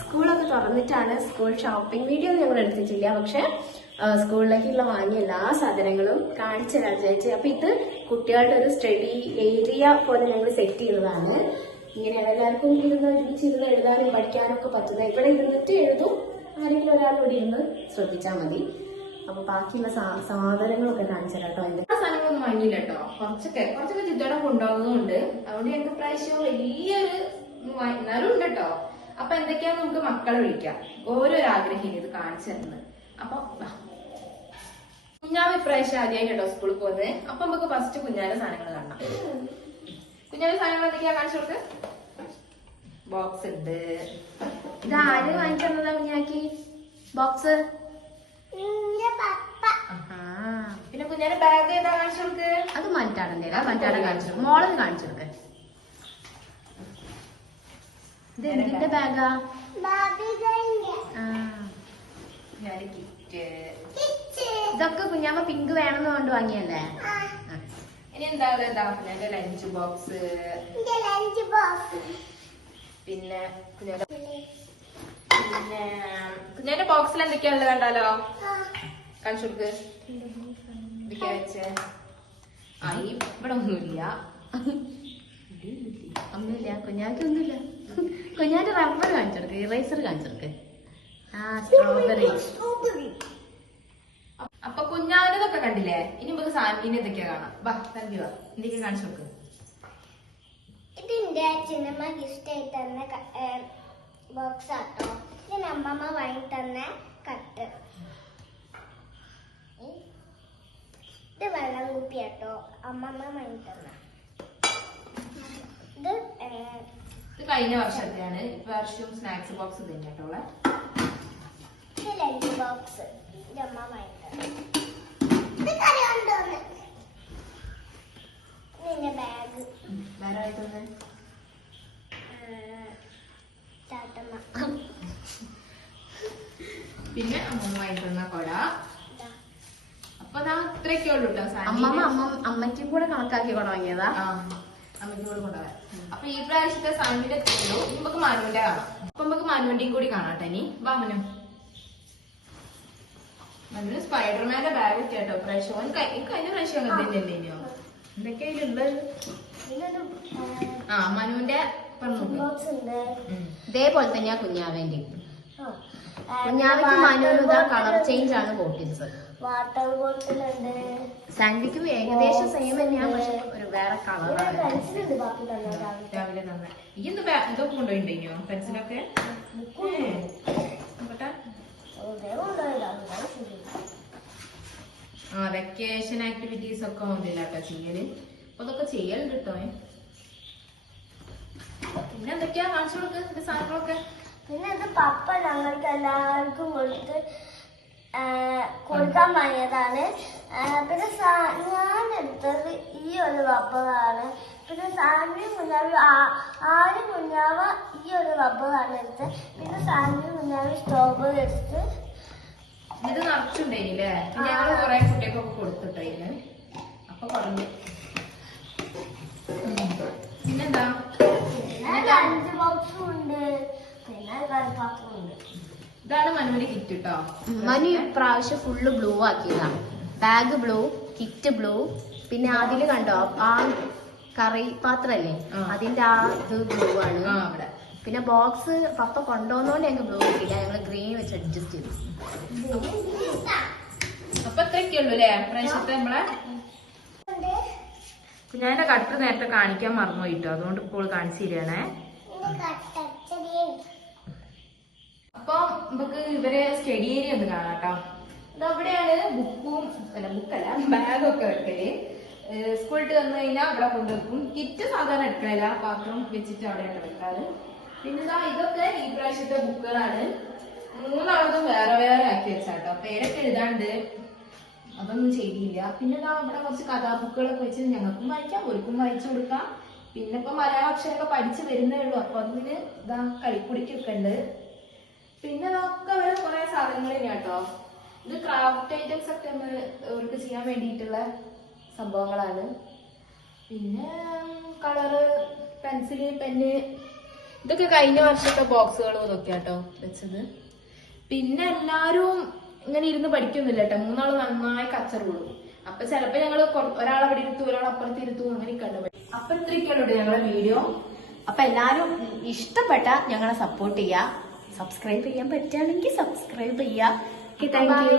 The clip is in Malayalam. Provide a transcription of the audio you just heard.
സ്കൂളൊക്കെ തുറന്നിട്ടാണ്. സ്കൂൾ ഷോപ്പിംഗ് വീഡിയോ ഞങ്ങൾ എടുത്തിട്ടില്ല, പക്ഷെ സ്കൂളിലേക്കുള്ള വാങ്ങിയ എല്ലാ സാധനങ്ങളും കാണിച്ചു തരാൻ വിചാരിച്ചു. അപ്പൊ ഇത് കുട്ടികളുടെ ഒരു സ്റ്റഡി ഏരിയ പോലെ ഞങ്ങൾ സെറ്റ് ചെയ്തതാണ്. ഇങ്ങനെ എല്ലാവർക്കും ഒരുമിച്ചിരുന്ന് എഴുതാനും പഠിക്കാനും ഒക്കെ പറ്റുന്നത്. ഇവിടെ ഇരുന്നിട്ട് എഴുതും, ആരെങ്കിലും ഒരാളോട് ഇരുന്ന് ശ്രദ്ധിച്ചാൽ മതി. അപ്പൊ ബാക്കിയുള്ള സാധനങ്ങളൊക്കെ കാണിച്ചു തരാം കേട്ടോ. അതിന്റെ സാധനങ്ങളൊന്നും വാങ്ങിയില്ല കേട്ടോ. കുറച്ചൊക്കെ ചിത്തോടെ കൊണ്ടുപോകുന്നുണ്ട്. അതുകൊണ്ട് ഞങ്ങൾക്ക് പ്രാവശ്യം വലിയൊരു എന്നാലും ഉണ്ട് കേട്ടോ. അപ്പൊ എന്തൊക്കെയാന്ന് നമുക്ക് മക്കളെ വിളിക്കാം. ഓരോരോ ആഗ്രഹം ഇത് കാണിച്ചു തരുന്നത്. അപ്പൊ കുഞ്ഞാവ് ഇപ്രാവശ്യം ആദ്യമായി കേട്ടോ സ്കൂളിൽ പോകുന്നത്. അപ്പൊ നമുക്ക് ഫസ്റ്റ് കുഞ്ഞാന്റെ സാധനങ്ങൾ കാണാം. കുഞ്ഞാന്റെ സാധനങ്ങൾ എന്തൊക്കെയാ കാണിച്ചു കൊടുക്ക്. ബോക്സ് ഉണ്ട്. ഇത് ആര് വാങ്ങിച്ചു തന്നതാ കുഞ്ഞാക്കി ബോക്സ്? പിന്നെ കുഞ്ഞാന്റെ ബാഗ് ഏതാ കാണിച്ചു കൊടുക്ക്. അത് മറ്റാടന്റെ കാണിച്ചു കൊടുക്കും. മോളത് കാണിച്ചു കൊടുക്ക. ഇത് എന്തിന്റെ ബാഗാ? ഇതൊക്കെ കുഞ്ഞാമ്മ പിങ്ക് വേണമെന്ന് കൊണ്ട് വാങ്ങിയല്ലേ? ഇനി എന്താ കുഞ്ഞാന്റെ ലഞ്ച് ബോക്സ്. പിന്നെ കുഞ്ഞാന്റെ ബോക്സിൽ എന്തൊക്കെയാ ഉള്ളത് കണ്ടാലോ? കാണിച്ചു കൊടുക്ക്. എന്തൊക്കെയാ വെച്ചേ? ഇവിടെ ഒന്നുമില്ല. ഒന്നുമില്ല, കുഞ്ഞാക്കൊന്നുമില്ല. കുഞ്ഞാന്റെ റബ്ബർ കാണിച്ചു കൊടുക്ക്, ഇറേസർ കാണിച്ചു കൊടുക്ക്. സ്ട്രോബെറി. അപ്പൊ കുഞ്ഞാനതൊക്കെ കണ്ടില്ലേ? ഇനി നമുക്ക് സാൻവിന് എന്തൊക്കെയാ കാണാം. സാൻവി വാ, എന്തൊക്കെയാ കാണിച്ചു കൊടുക്ക്. ഇതിന്റെ ചിന്നമ്മ ഗിഫ്റ്റ് ആയി തന്ന ബോക്സ് ആട്ടോ. ഇതിന് അമ്മമ്മ വാങ്ങി തന്ന കട്ട്. ഇത് വെള്ളം കുപ്പിയാട്ടോ, അമ്മമ്മ വാങ്ങി തന്ന. ഇത് കഴിഞ്ഞ വർഷത്തെയാണ്. ഇപ്രാവശ്യം സ്നാക്സ് ബോക്സ് തന്നെ കേട്ടോ. ഇത് ലഞ്ച് ബോക്സ്, ഇത് അമ്മ വാങ്ങി തന്ന. ഇത് കറി കൊണ്ടുവന്ന്. ഇതിന്റെ ബാഗ് വേറെ താത്തമ്മ. പിന്നെ അമ്മമ്മ തന്ന കൊട. അപ്പൊ ഇത്രയൊക്കെ ഉള്ളൂ കേട്ടോ. അമ്മയ്ക്കും കൂടെ കണക്കാക്കി കൊട വാങ്ങിയതാ. അമ്മയ്ക്കും കൂടെ കൊണ്ടുപോകാം. അപ്പൊ ഈ പ്രാവശ്യത്തെ സാൻവിന്റെ ഉള്ളൂ. നമുക്ക് മാനുവിന്റെ കാണാം. അപ്പൊ നമുക്ക് മാനുവന്റെയും കൂടി കാണാട്ടെ. ഇനി വാമനും മനുവിന് സ്പൈഡർമാന്റെ ബാഗ് ഒക്കെ കേട്ടോ പ്രാവശ്യം. കഴിഞ്ഞ പ്രാവശ്യം അങ്ങനെ തന്നെയല്ലോ. എന്തൊക്കെയാ മനുവിന്റെ ഇതേപോലെ തന്നെയാ കുഞ്ഞാവേന്റെ. കുഞ്ഞാവയ്ക്ക് മനുവിന് കളർ ചേഞ്ച് ആണ് കോട്ടീസ്. വാട്ടർ ബോട്ടിൽ ഉണ്ട്. സാൻവിക്ക് ഏകദേശം സെയിം തന്നെയാ, പക്ഷെ ഒരു വേറെ കളറാണ്. രാവിലെ തന്നെ ഈ ഇതൊക്കെ കൊണ്ടുപോയിണ്ടോ പെൻസിലൊക്കെ? വെക്കേഷൻ ആക്ടിവിറ്റീസ് ഒക്കെ ഉണ്ടല്ലോ കേട്ടോ ചെയ്യല്. അപ്പൊ അതൊക്കെ ചെയ്യലുണ്ട് കേട്ടോ. പിന്നെ എന്തൊക്കെയാ കാണിച്ചു കൊടുക്ക് സാധനങ്ങളൊക്കെ. പിന്നെ ഇത് പപ്പ ഞങ്ങൾക്ക് എല്ലാവർക്കും കൊടുക്കാൻ വാങ്ങിയതാണ്. പിന്നെ ഞാൻ എടുത്തത് ഈ ഒരു റബ്ബറാണ്. പിന്നെ സാൻവി കുഞ്ഞാവി ആരും കുഞ്ഞാവ ഈ ഒരു റബ്ബറാണ് എടുത്തത്. പിന്നെ സാൻവി കുഞ്ഞാവി സ്ട്രോബെറി എടുത്ത്. ഇത് നിറച്ചുണ്ടായില്ലേ? ഞങ്ങള് കുറെ കുട്ടികൾക്കൊക്കെ കൊടുത്തിട്ടായിരുന്നു. അപ്പൊ കുറഞ്ഞു. പിന്നെന്താ? ലഞ്ച് ബോക്സും ഉണ്ട്, പിന്നെ കളിപ്പാത്രവും ഉണ്ട്. ഇതാണ് മനുവിന്റെ കിറ്റ് കേട്ടോ. മനു ഇപ്രാവശ്യം ഫുള്ള് ബ്ലൂ ആക്കിയതാണ്. ബാഗ് ബ്ലൂ, കിറ്റ് ബ്ലൂ, പിന്നെ അതില് കണ്ടോ ആ കറി പാത്രല്ലേ, അതിന്റെ ആ ഇത് ബ്ലൂ ആണ്. പിന്നെ ബോക്സ് പപ്പ കൊണ്ടുപോകുന്നോണ്ട് ഞങ്ങൾക്ക് ബ്ലൂ കിട്ടില്ല, ഞങ്ങള് ഗ്രീൻ വെച്ച് അഡ്ജസ്റ്റ് ചെയ്തു. അപ്പൊ ഇത്രയൊക്കെ ഉള്ളൂ അല്ലേ പ്രാവശ്യത്തെ നമ്മളെ. കുഞ്ഞാന്റെ കട്ട് നേരത്തെ കാണിക്കാൻ മറന്നുപോയിട്ടോ, അതുകൊണ്ട് ഇപ്പോൾ കാണിച്ചു തരികയാണേ. അപ്പൊ നമുക്ക് ഇവരെ സ്റ്റഡി ഏരിയ ഒന്ന് കാണാട്ടോ. ഇതവിടെയാണ് ബുക്കല്ല ബാഗൊക്കെ വെക്കല്. സ്കൂളിട്ട് വന്നു കഴിഞ്ഞാൽ അവിടെ കൊണ്ടുവെക്കും. കിറ്റ് സാധാരണ എടുക്കണില്ല, പാത്രം വെച്ചിട്ട് അവിടെയാണ് വെക്കാറ്. പിന്നെ ഇതൊക്കെ ഈ പ്രാവശ്യത്തെ ബുക്കുകളാണ്. 3 വേറെ വേറെ ആക്കി വെച്ചാട്ടോ. പേരൊക്കെ എഴുതാണ്ട് അതൊന്നും ചെയ്തില്ല. പിന്നെ ഇവിടെ കുറച്ച് കഥാബുക്കുകളൊക്കെ വെച്ച് ഞങ്ങൾക്കും വായിക്കാം, ഓർക്കും വായിച്ചു കൊടുക്കാം. പിന്നെ ഇപ്പൊ മലയാള അക്ഷരമൊക്കെ പഠിച്ചു വരുന്നേ ഉള്ളൂ. അപ്പൊ അതിന് കളിക്കുടിക്കൊക്കെ ഉണ്ട്. പിന്നെ അതൊക്കെ വേറെ കുറെ സാധനങ്ങൾ തന്നെയാ കേട്ടോ. ഇത് ക്രാഫ്റ്റ് ഐറ്റംസ് ഒക്കെ അവർക്ക് ചെയ്യാൻ വേണ്ടിയിട്ടുള്ള സംഭവങ്ങളാണ്. പിന്നെ കളറ്, പെൻസില്, പെന്ന്, ഇതൊക്കെ കഴിഞ്ഞ വർഷത്തെ ബോക്സുകളും ഇതൊക്കെ കേട്ടോ വെച്ചത്. പിന്നെ എല്ലാരും ഇങ്ങനെ ഇരുന്ന് പഠിക്കൊന്നുമില്ല കേട്ടോ. മൂന്നാള് നന്നായി കച്ചറുള്ളൂ. അപ്പൊ ചിലപ്പോ ഞങ്ങള് ഒരാളവിടെ ഇരുത്തും, ഒരാൾ അപ്പുറത്ത് ഇരുത്തും, അങ്ങനെയൊക്കെ ഉണ്ട്. അപ്പൊ ഇത്രയൊക്കെയുള്ളൂ ഞങ്ങളുടെ വീഡിയോ. അപ്പൊ എല്ലാരും ഇഷ്ടപ്പെട്ട ഞങ്ങളെ സപ്പോർട്ട് ചെയ്യാ, സബ്സ്ക്രൈബ് ചെയ്യാൻ പറ്റുകയാണെങ്കിൽ സബ്സ്ക്രൈബ് ചെയ്യാ. Thank you.